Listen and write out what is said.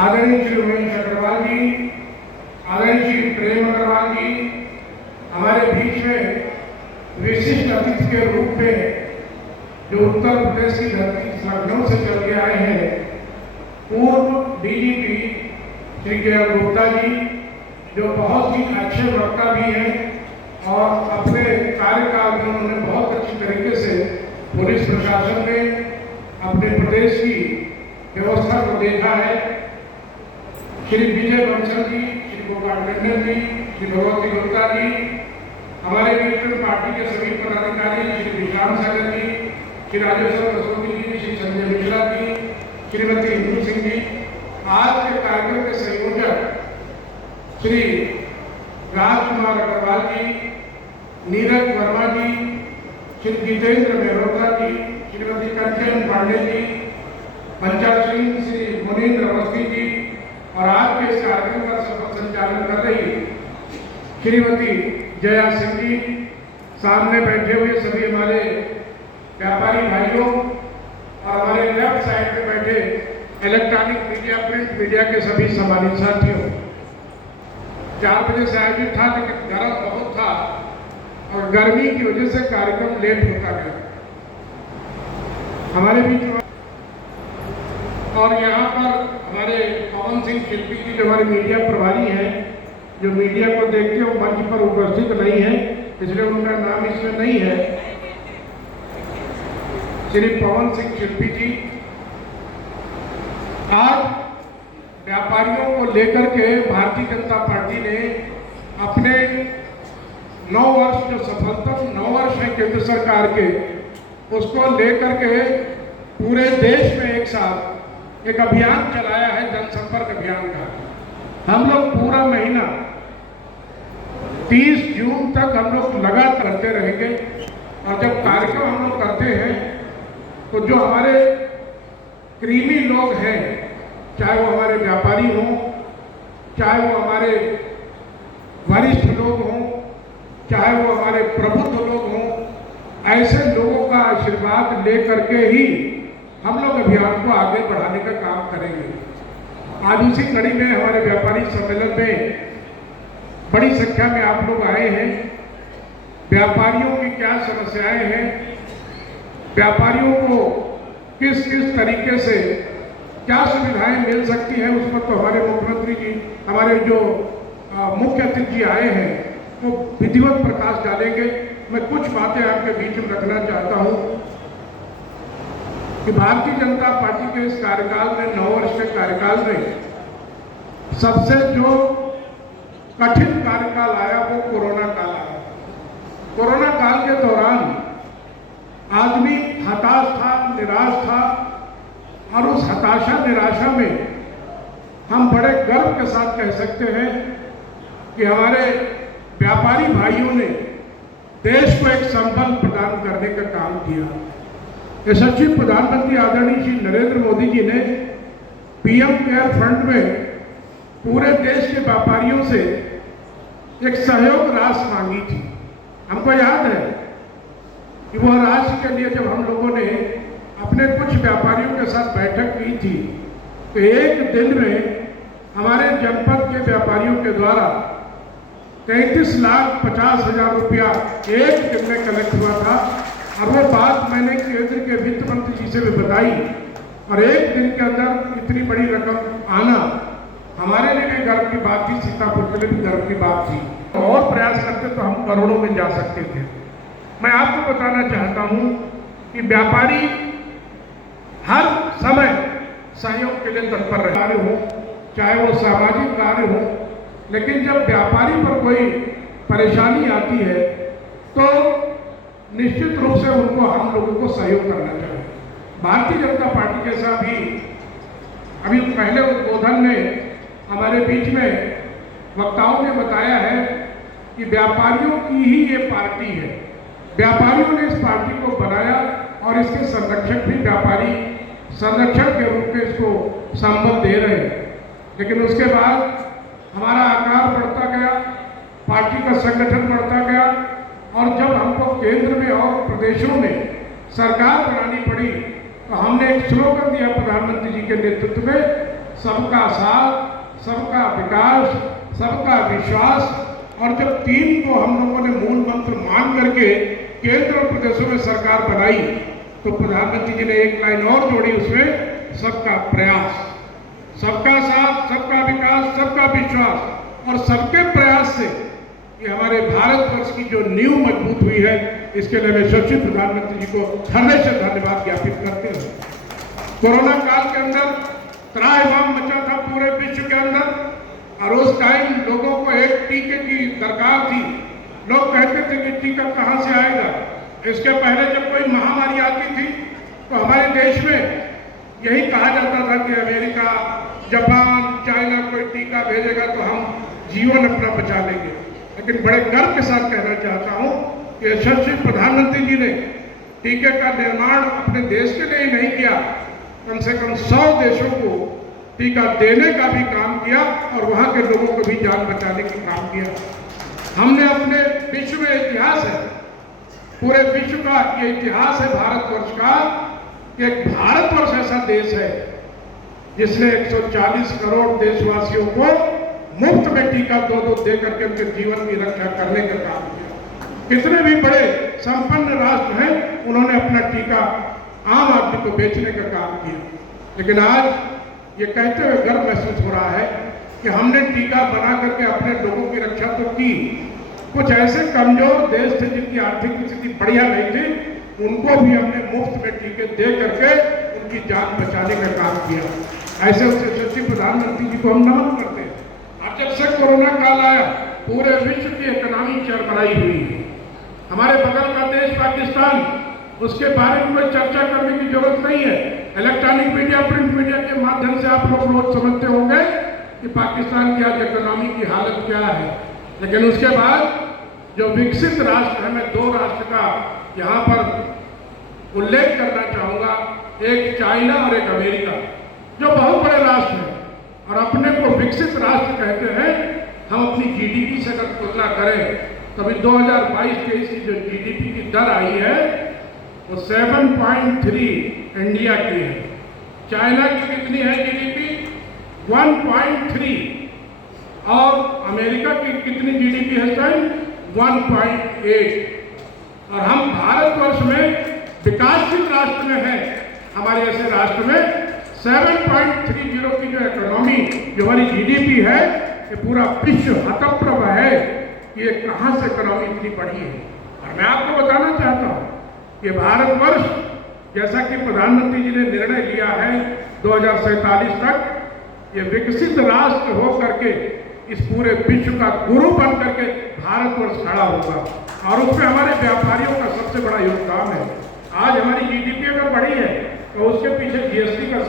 आदरणीय श्री उमेश अग्रवाल जी, आदरणीय श्री प्रेम अग्रवाल जी, हमारे बीच में विशिष्ट अतिथि के रूप में जो उत्तर प्रदेश की धरती लखनऊ से चल के आए हैं, पूर्व डीजीपी श्री के गुप्ता जी, जो बहुत ही अच्छे वक्ता भी हैं और अपने कार्यकाल में उन्होंने बहुत अच्छी तरीके से पुलिस प्रशासन में अपने प्रदेश की व्यवस्था को देखा है। श्री विजय बंसल जी, श्री गोपाल टंडन जी, श्री भगवती गुप्ता जी, हमारे बीच में पार्टी के सभी पदाधिकारी, श्री विश्राम सागर जी, श्री राजेश्वर रसोगी जी, श्री संजय मिश्रा जी, श्रीमती इंदु सिंह जी, आज के कार्यक्रम के संयोजक श्री राजकुमार अग्रवाल जी, नीरज वर्मा जी, श्री जितेंद्र मेहरोत्रा जी, श्रीमती कंचन पांडे जी, पंचायत सिंह श्री मुनीन्द्र अवस्थी जी और आज के इस कार्यक्रम का सफल संचालन कर रही श्रीमती जया सिंह जी, सामने बैठे हुए सभी हमारे व्यापारी भाइयों और हमारे लेफ्ट साइड में बैठे इलेक्ट्रॉनिक मीडिया, प्रिंट मीडिया के सभी सम्मानित साथियों। 4 बजे से आयोजित था, लेकिन गर्म बहुत था और गर्मी की वजह से कार्यक्रम लेट होता गया हमारे बीच में। और यहाँ पर हमारे पवन सिंह शिल्पी जी, जो हमारे मीडिया प्रभारी हैं, जो मीडिया को देखते हैं वो मंच पर उपस्थित नहीं है, इसलिए उनका नाम इसमें नहीं है। श्री पवन सिंह शिल्पी जी, आज व्यापारियों को लेकर के भारतीय जनता पार्टी ने अपने 9 वर्ष जो सफलतम 9 वर्ष है केंद्र सरकार के, उसको लेकर के पूरे देश में एक साथ एक अभियान चलाया है, जनसंपर्क अभियान का। हम लोग पूरा महीना 30 जून तक हम लोग लगातार करते रहेंगे और जब कार्यक्रम हम लोग करते हैं तो जो हमारे क्रीमी लोग हैं, चाहे वो हमारे व्यापारी हों, चाहे वो हमारे वरिष्ठ लोग हों, चाहे वो हमारे प्रबुद्ध लोग हों, ऐसे लोगों का आशीर्वाद लेकर के ही हम लोग अभियान को आगे बढ़ाने का काम करेंगे। आज उसी कड़ी में हमारे व्यापारी सम्मेलन में बड़ी संख्या में आप लोग आए हैं। व्यापारियों की क्या समस्याएं हैं, व्यापारियों को किस किस तरीके से क्या सुविधाएं मिल सकती हैं, उस पर तो हमारे मुख्यमंत्री जी, हमारे जो मुख्य अतिथि जी आए हैं, वो विधिवत प्रकाश डालेंगे। मैं कुछ बातें आपके बीच में रखना चाहता हूं कि भारतीय जनता पार्टी के इस कार्यकाल में, 9 वर्ष के कार्यकाल में सबसे जो कठिन कार्यकाल आया वो कोरोना काल आया। कोरोना काल के दौरान आदमी हताश था, निराश था और उस हताशा निराशा में हम बड़े गर्व के साथ कह सकते हैं कि हमारे व्यापारी भाइयों ने देश को एक संबल प्रदान करने का काम किया। यशस्वी प्रधानमंत्री आदरणीय श्री नरेंद्र मोदी जी ने पीएम केयर फंड में पूरे देश के व्यापारियों से एक सहयोग राशि मांगी थी। हमको याद है कि वह राशि के लिए जब हम लोगों ने अपने कुछ व्यापारियों के साथ बैठक की थी तो एक दिन में हमारे जनपद के व्यापारियों के द्वारा 33,50,000 रुपया एक दिन में कलेक्ट हुआ था। और वो बात मैंने केंद्र के वित्त मंत्री जी से भी बताई और एक दिन के अंदर इतनी बड़ी रकम आना हमारे लिए भी गर्व की बात थी, सीतापुर के लिए भी गर्व की बात थी। और प्रयास करते तो हम करोड़ों में जा सकते थे। मैं आपको बताना चाहता हूं कि व्यापारी हर समय सहयोग के लिए तत्पर कार्य हो, चाहे वो सामाजिक कार्य हो, लेकिन जब व्यापारी पर कोई परेशानी आती है तो निश्चित रूप से उनको हम लोगों को सहयोग करना चाहिए। भारतीय जनता पार्टी जैसा भी अभी पहले उद्बोधन में हमारे बीच में वक्ताओं ने बताया है कि व्यापारियों की ही ये पार्टी है। व्यापारियों ने इस पार्टी को बनाया और इसके संरक्षक भी व्यापारी संरक्षक के रूप में इसको संबल दे रहे हैं। लेकिन उसके बाद हमारा आकार बढ़ता गया, पार्टी का संगठन बढ़ता गया और जब हमको केंद्र में और प्रदेशों में सरकार बनानी पड़ी तो हमने एक स्लोगन दिया प्रधानमंत्री जी के नेतृत्व में, सबका साथ, सबका विकास, सबका विश्वास, और जब तीन को हम लोगों ने मूल मंत्र मान करके केंद्र और प्रदेशों में सरकार बनाई, तो प्रधानमंत्री जी ने एक लाइन और जोड़ी उसमें, सबका प्रयास, सबका साथ, सबका विकास, सबका विश्वास और सबके प्रयास से ये हमारे भारतवर्ष की जो नींव मजबूत हुई है, इसके लिए मैं सचिव प्रधानमंत्री जी को हृदय से धन्यवाद ज्ञापित करते हैं। कोरोना काल के अंदर त्राहिमाम मचा था पूरे विश्व के अंदर, और उस टाइम लोगों को एक टीके की दरकार थी। लोग कहते थे कि टीका कहाँ से आएगा। इसके पहले जब कोई महामारी आती थी तो हमारे देश में यही कहा जाता था कि अमेरिका, जापान, चाइना कोई टीका भेजेगा तो हम जीवन अपना बचा लेंगे। लेकिन बड़े गर्व के साथ कहना चाहता हूँ कि यशस्वी प्रधानमंत्री जी ने टीके का निर्माण अपने देश के लिए ही नहीं किया, कम से कम 100 देशों को टीका देने का भी काम किया और वहाँ के लोगों को भी जान बचाने का काम किया। हमने अपने विश्व में इतिहास है, पूरे विश्व का ये इतिहास है भारतवर्ष का, एक भारतवर्ष ऐसा देश है जिसने 140 करोड़ देशवासियों को मुफ्त में टीका दो दे करके उनके जीवन की रक्षा करने का काम किया। कितने भी बड़े संपन्न राष्ट्र हैं, उन्होंने अपना टीका आम आदमी को बेचने का काम किया। लेकिन आज ये कहते हुए गर्व महसूस हो रहा है कि हमने टीका बना करके अपने लोगों की रक्षा तो की, कुछ ऐसे कमजोर देश थे जिनकी आर्थिक स्थिति बढ़िया नहीं थी, उनको भी हमने मुफ्त में टीके दे करके उनकी जान बचाने का काम किया। ऐसे उससे सचिव प्रधानमंत्री जी को हम नमन करते हैं। अब जब से कोरोना काल आया, पूरे विश्व की इकोनॉमी चरमराई हुई है। हमारे बगल का देश पाकिस्तान, उसके बारे में कोई चर्चा करने की जरूरत नहीं है। इलेक्ट्रॉनिक मीडिया, प्रिंट मीडिया के माध्यम से आप लोग रोज समझते होंगे कि पाकिस्तान की आज इकोनॉमी की हालत क्या है। लेकिन उसके बाद जो विकसित राष्ट्र है, मैं 2 राष्ट्र का यहाँ पर उल्लेख करना चाहूँगा, एक चाइना और एक अमेरिका, जो बहुत बड़े राष्ट्र हैं और अपने को विकसित राष्ट्र कहते हैं। हम अपनी जीडीपी से अगर तुलना करें तो अभी 2022-23 की जो जीडीपी की दर आई है वो 7.3 इंडिया की है। चाइना की कितनी है जीडीपी? 1.3। और अमेरिका की कितनी जीडीपी है सर? 1.8। और हम भारतवर्ष में विकासशील राष्ट्र में हैं। हमारे ऐसे राष्ट्र में 7.30 की जो इकोनॉमी, जो हमारी जीडीपी है, ये पूरा विश्व हतप्रभ है कि ये कहाँ से इकोनॉमी इतनी बढ़ी है। और मैं आपको बताना चाहता हूँ कि भारतवर्ष, जैसा कि प्रधानमंत्री जी ने निर्णय लिया है 2047 तक ये विकसित राष्ट्र हो करके इस पूरे विश्व का गुरु बन करके भारतवर्ष खड़ा होगा, और उसमें हमारे व्यापारियों का सबसे बड़ा योगदान है। आज हमारी जीडीपी अगर बढ़ी है तो उसके पीछे जीएसटी का